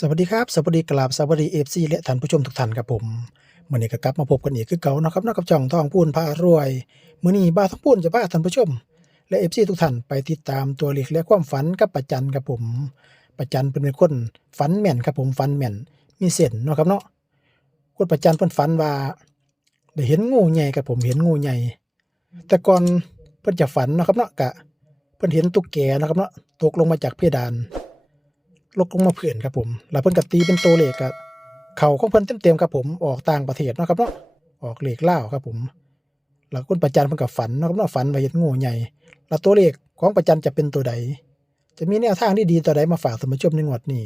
สวัสดีครับสวัสดีกราบสวัสดีเอฟซีและท่านผู้ชมทุกท่านครับผมมื้อนี้ก็กลับมาพบกันอีกคือเก่านะครับนาะกับจ่องทองพูนพารวยมื้อนี้บ้าวทองพูนจะพาท่านผู้ชม และเอฟซีทุกท่านไปติดตามตัวเลขและความฝันกับประจันครับผมประจันเป็นคนฝันแม่นครับผมฝันแม่นมีเส้นเนาะครับเนาะคุณประจันเพิ่นฝันว่าได้เห็นงูใหญ่ครับผมเห็นงูใหญ่แต่ก่อนเพิ่นจะฝันนะครับเนาะกะเพิ่นเห็นตุ๊กแกนะครับเนาะตกลงมาจากเพดาน ลกลงมาเพื่อนครับผมแล้วเพิ่นก็ตีเป็นตัวเลขกับเขาของเพิ่นเต็มๆครับผมออกต่างประเทศเนาะครับเนาะออกเลขเล่าครับผมแล้วคุณประจันเพิ่นก็ฝันเนาะครับเนาะฝันว่าเห็นงูใหญ่ แล้วตัวเลขของประจันจะเป็นตัวใด จะมีแนวทางที่ดีตัวใดมาฝากท่านผู้ชมในงวดนี้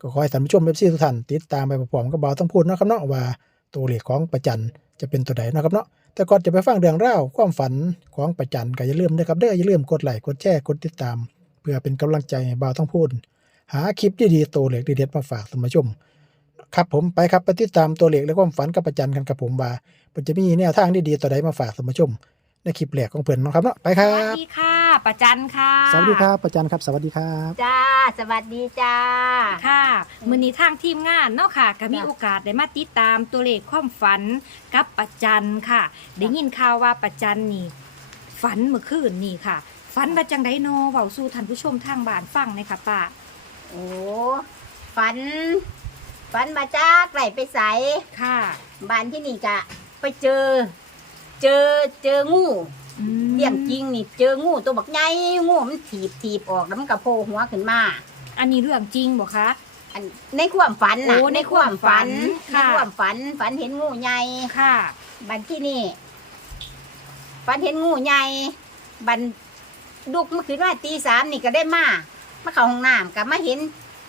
ก็ขอให้ท่านผู้ชมเอฟซีทุกท่านติดตามไปพร้อมๆกับเบาต้องพูดเนาะครับเนาะว่าตัวเลขของประจันจะเป็นตัวใดเนาะครับเนาะ แต่ก่อนจะไปฟังเรื่องราวความฝันของประจันก็อย่าลืมนะครับเด้ออย่าลืมกดไลค์กดแชร์กดติดตาม เพื่อเป็นกำลังใจให้เบาต้องพูด หาคลิปดีๆตัวเลขดีเด็ดมาฝากท่านผู้ชม ครับผมไปครับไปติดตามตัวเลขและความฝันกับประจันกันครับผมว่ามันจะมีแนวทางดีๆตัวใดมาฝากท่านผู้ชม ในคลิปแรกของเพิ่นเนาะครับเนาะไปคสรัวัสบดีค่ะประจันค่ะสวัสดีครับประจันครับสวัสดีครับ จ้า สวัสดีจ้า ค่ะมือนี้ทางทีมงานเนาะค่ะก็มีจ้ะ โอกาสได้มาติดตามตัวเลขความฝันกับประจันค่ะ ได้ยินข่าวว่าประจันนี่ฝันเมื่อคืนนี่ค่ะฝันว่าจังไดโนเว้าสู่ท่านผู้ชมทางบ้านฟังเลยค่ะป้า โอ้ฝัน ฝันมาจากไหลไปใสค่ะ บ้านที่นี่กะ ไปเจอ เจอเจองูอืมเรื่องจริงนี่เจองูตัวบักใหญ่งูมันถีบถีบออกแล้วมันกระโผล่หัวขึ้นมา อันนี้เรื่องจริงบ่คะอันในความฝันนะโอ้ในความฝันในค่ะความฝัน ฝันเห็นงูใหญ่ค่ะ บันที่นี่ฝันเห็นงูใหญ่บันดุกเมื่อคืนว่าตีสามนี่ก็ได้มา มาเข้าห้องน้ำกับมาเห็น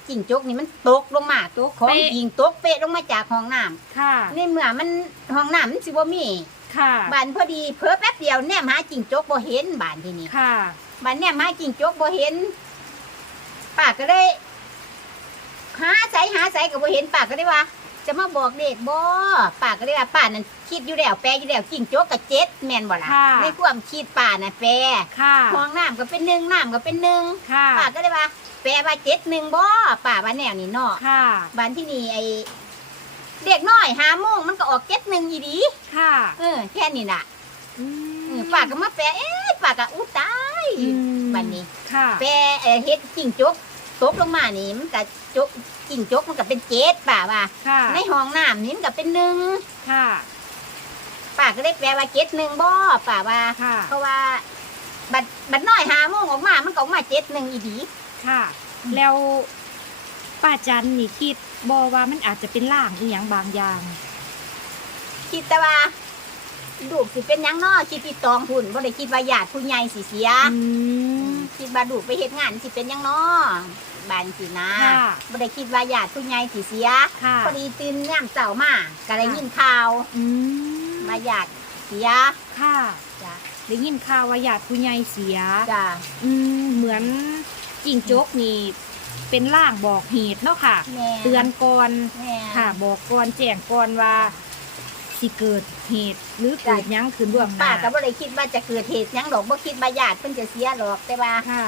จิงจกนี่มันตกลงมาตกของเป๊ะ ยิงตกเปะลงมาจากห้องน้ค่ะำในเมื่อมันห้องน้ำมันสิบ่มีค่ะ บานพอดีเพิ่แป๊บเดียวแนมหาจิงจกบ่เห็นบานที่นี่ค่ะ บานแนมหาจิงจกบ่เห็นป้าก็เลยหาใสหาใสก็บ่เห็นป้าก็เลยว่า จะมาบอกเด็กบ่ป้าก็เลยว่าป้านั่นคิดอยู่แล้วแปลอยู่แล้วจิงจกกับเจ็ดแม่นบ่ล่ะค่ะ ในความคิดป้าน่ะแปลค่ะ ห้องน้ำก็เป็นหนึ่งน้ำก็เป็นหนึ่งค่ะ ป้าก็เลยว่า แปลว่าเจ็ดหนึ่งบ่ป้าว่าแนวนี้เนาะค่ะ บ้านที่นี่ไอเด็กน้อยหาโมงมันก็ออกเจ็ดหนึ่งอีดีค่ะเออแค่นี้น่ะอืเอมอป้าก็มาแปลเอ๊ะป้าก็อู้ตายอืมบัดนี้ ค่ะ แปลเอ่อเฮ็ดจิงจก ตกลงมานี่มันก็จกจิงจกมันก็เป็นเจ็ดป้าว่า ค่ะ ในห้องน้ำนี่มันก็เป็นหนึ่งค่ะป้าก็เลยแปลว่าเจ็ดหนึ่งบ่ป้าว่า ค่ะ เพราะว่า บัดบัดน้อยหาโมงออกมา มันก็ออกมาเจ็ดหนึ่งอีดี ค่ะแล้วป้าจันนี่คิดบอว่ามันอาจจะเป็นล่างอีหยังบางอย่าง คิดแต่ว่าลูกสิเป็นหยังน้อคิดที่ตองหุ่นบ่ได้คิดว่าญาติผู้ใหญ่สิเสีย อืม คิดว่าลูกไปเฮ็ดงานสิเป็นหยังน้อ บ้านสินะค่ะ บ่ได้คิดว่าญาติผู้ใหญ่สิเสียค่ะ พอดีตื่นยามเช้ามาก็ได้ยินข่าวอืมว่าญาติเสียค่ะจ้ะได้ยินข่าวว่าญาติผู้ใหญ่เสีย จ้ะอืมเหมือนจิงจกนี่ เป็นล่างบอกเหตุเนาะค่ะ แม่เตือนก่อนแม่ ค่ะ บอกก่อนแจ้งก่อนว่า สิเกิดเหตุหรือเกิดหยังขึ้นเบื้องหป้าน้าก็บ่ได้คิดว่าจะเกิดเหตุหยังดอกบ่คิดว่าญาติเพิ่นจะเสียหรอกแต่ว่าค่ะ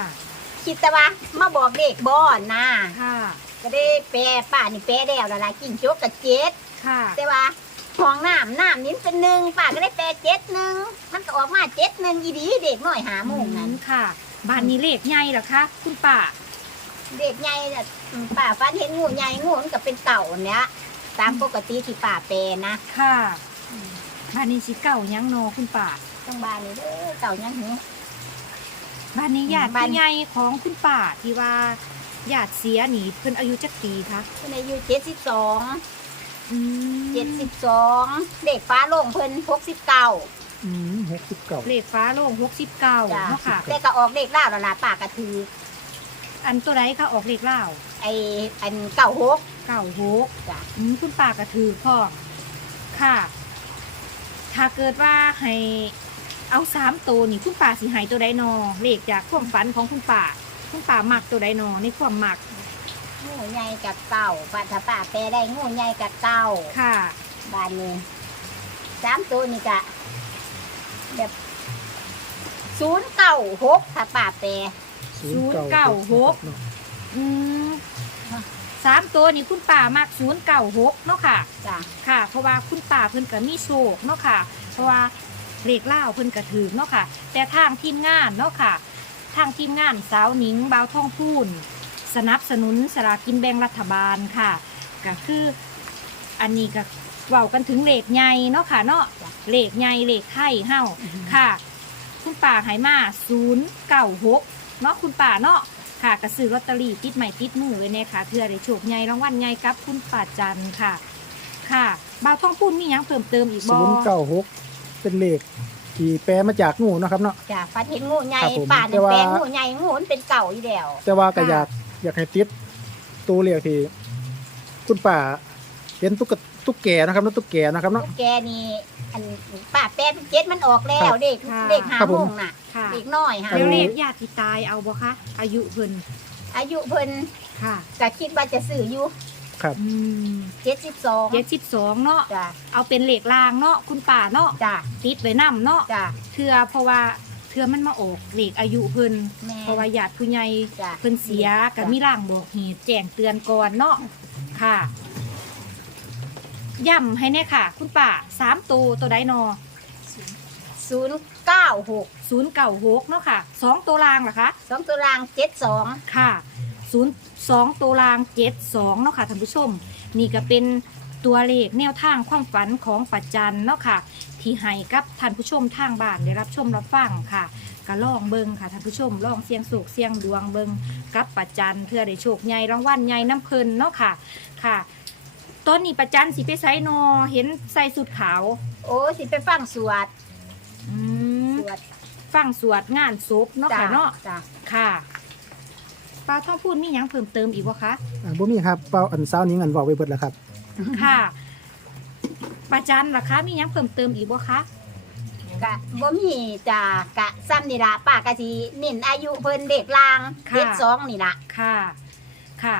คิดแต่ว่ามาบอกเด็กบ่นะค่ะ ก็ได้แปลป้านี่แปลแล้วล่ะล่ะกิ้งจกกับเจ็ดค่ะ แต่ว่าห้องน้ำน้ำนี้เป็นหนึ่งป้าก็ได้แปลเจ็ดหนึ่งมันก็ออกมาเจ็ดหนึ่งอีดีเด็กน้อยหาโมงนั้นอืค่ะ บ้านนี้เลขใหญ่เหรอคะคุณป้าเด็กใหญ่น่ะอืมป้าฟันเห็นงูใหญ่งูมันก็เป็นเต่าเนี้ยตามปกติที่ป้าแปลนะค่ะบ้านนี้สิเก่ายังโนคุณป้าต้องบ้านนี่เด้อเต่ายังหือ บ้านนี้ญาติบ้านผู้ใหญ่ของคุณป้าที่ว่าญาติเสียหนีเพิ่นอายุจักปีคะเพิ่นอายุเจ็ดสิบสองอืมเจ็ดสิบสองเด็กฟ้าโล่งเพิ่นหกสิบเก้าอืมหกสิบเก้าเลขฟ้าโล่งหกสิบเก้าจ้ะเนาะค่ะ แต่ก็ออกเด็กล่าวแล้วล่ะป้าก็ถืออันตัวไรคะออกเลขเล่าไอ้อันเก่าหกเก้าหก จ้ะอืมคุณป้าก็ถือพ่อมค่ะ ถ้าเกิดว่าให้ เอาสามตัวนี่คุณป้าสิใหายตัวใดนอเลขจากความฝันของคุณป้าคุณป้ามักตัวใดนอในความมักงูใหญ่กับเก่าป้าถ้าป้าแปลได้งูใหญ่กับเก่าค่ะบ้านนี้สามตัวนี่กะแบบศูนย์เก้าหกถ้าป่าแปรศูนย์เก้าหกอืมสามตัวนี่คุณป่ามักศูนย์เก่าหกเนาะค่ะจ้ะค่ะ เพราะว่าคุณป่าเพิ่นก็มีโชคเนาะค่ะ เพราะว่า เลขเล่าเพิ่นก็ถือเนาะค่ะ แต่ทางทีมงานเนาะค่ะ ทางทีมงานสาวหนิงบ่าวทองพูนสนับสนุนสลากกินแบ่งรัฐบาลค่ะก็คืออันนี้ก็เว้ากันถึงเลขใหญ่เนาะค่ะเนาะเลขใหญ่เลขไข่เฮาค่ะ คุณป่าไหมาศูนย์เก่าหกเนาะคุณป่าเนาะค่ะกระสือลอตเตอรี่ติดใหม่ติดมือไว้เนี่ยค่ะเพื่อได้โชคใหญ่รางวัลใหญ่กับคุณป่าจันค่ะ ค่ะบ่าวทองพูนมีหยังเพิ่มเติมอีกบ่ ศูนย์เก้าหก เป็นเลขที่แปลมาจากงูเนาะครับเนาะ จ้ะฟันเห็นงูใหญ่ครับผมป่าแต่นั่นว่า แปลงงูใหญ่งูมันเป็นเก่าอยู่แล้ว แต่ว่าก็อยากอยากให้ติดตัวเลขที่คุณป่าเห็นตุ๊กตุ๊กแกนะครับเนาะตุ๊กแกนะครับเนาะลูกแกนี่อันป่าแปลเป็นเจ็ดมันออกแล้ครัวบเด็กค่ะ เด็กหาครับโมผมงน่ะค่ะเด็กน้อยหาอันแล้วนี้เลขญาติที่ตายเอาบ่คะอายุเพิ่นอายุเพิ่นค่ะ ก็คิดว่าจะซื้ออยู่ ครับอืมเจ็ดสิบสองเจ็ดสิบสองเนาะจ้ะเอาเป็นเหล็กรางเนาะคุณป่าเนาะจ้ะติดไว้นํเนาะจ้ะเทื่อเพราะว่าเทื่อมันมาออกเหล็กอายุเพิ่นแม่เพราะว่าญาติผู้ใหญ่จ้ะเพิ่นเสียกับมีร่างบอกเหตุแจ้งเตือนก่อนเนาะค่ะย้ำให้แน่ค่ะ คุณป่าสามตัวตัวใดนอศูนย์เก้าหกศูนย์เก่าหกเนาะค่ะสองตัวรางเหรอคะสองตัวรางเจ็ดสองค่ะ ศูนย์สองตัวรางเจ็ดสองเนาะค่ะท่านผู้ชม นี่ก็เป็นตัวเลขแนวทางความฝันของปัจจันเนาะค่ะ ที่ให้กับท่านผู้ชมทางบ้านได้รับชมรับฟังค่ะก็ลองเบิงค่ะท่านผู้ชมลองเสียงสูกเสียงดวงเบิงกับปัจจันเพื่อได้โชคใหญ่รางวัลใหญ่น้ำเพลินเนาะค่ะค่ะตอนนี้ปัจจันสิไปไซนอเห็นใส่สุดขาว โอ้สิไปฟังสวดอืมสวด ฟังสวดงานศพเนาะจ้ะค่ะเนาะจ้ะ ค่ะ ป้าท่องพูดมีหยังเพิ่มเติมอีกวะคะ อ่าบ่มีครับเป้าอันเช้านี้อันบอกไว้เบิดแล้วครับค่ะป้าจันล่ะคะมีหยังเพิ่มเติมอีกบ่คะ กะบ่มีจ้ะกะซ้ำนี่ละป้ากะสิเน้นอายุเพิ่นเด็กลางค่ะเจ็ดสองนี่ละค่ะ ค่ะ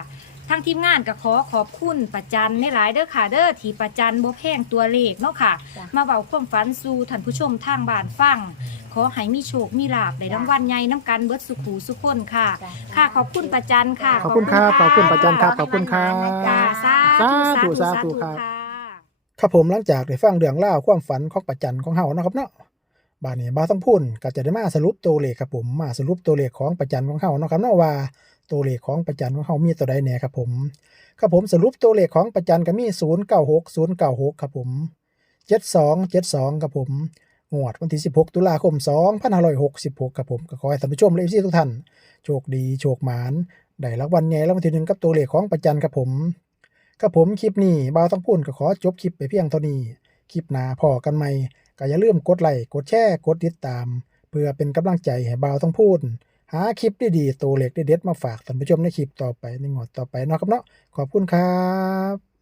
ทางทีมงานก็ขอขอบคุณป้าจันในหลายเด้อค่ะ เด้อที่ป้าจันบ่แพงตัวเลขเนาะค่ะ จ้ะ มาเว้าความฝันสู่ท่านผู้ชมทางบ้านฟัง ขอให้มีโชค มีลาภได้รางวัลใหญ่น้ำกันเบิดสุขหูสุขคนค่ะจ้ะค่ะขอบคุณป้าจันค่ะขอบคุณครับขอบคุณป้าจันครับขอบคุณครับจ้าสาสาธุธุสาสาธุธุสาธุครับค่ะครับผมหลังจากได้ฟังเรื่องเล่าวความฝันของปัจจันของเฮานะครับเนาะบาดนี้บาวต้องพูนก็จะได้มาสรุปตัวเลขครับผมมาสรุปตัวเลขของปัจจันของเฮาเนาะครับเนาะว่าตัวเลขของปัจจันของเฮามีตัวใดแหน่ครับผมครับผมสรุปตัวเลขของปัจจันก็มี096 096ครับผม 72 72ครับผม งวดวันที่ 16 ตุลาคม 2566ครับผมก็ขอให้ท่านผู้ชมและ FC ทุกท่าน โชคดี โชคหมาน ได้รางวัลใหญ่รางวัลที่หนึ่งกับตัวเลขของปัจจันครับผมครับผมคลิปนี้บ่าวต้องพูนก็ขอจบคลิปไปเพียงเท่านี้ คลิปหน้าพอกันใหม่ก็อย่าลืมกดไลค์กดแชร์กดติดตาม เพื่อเป็นกำลังใจให้บ่าวต้องพูนหาคลิปดีๆตัวเล็กเด็ดๆมาฝากท่านผู้ชมในคลิปต่อไปในงวดต่อไปเนาะครับเนาะขอบคุณครับ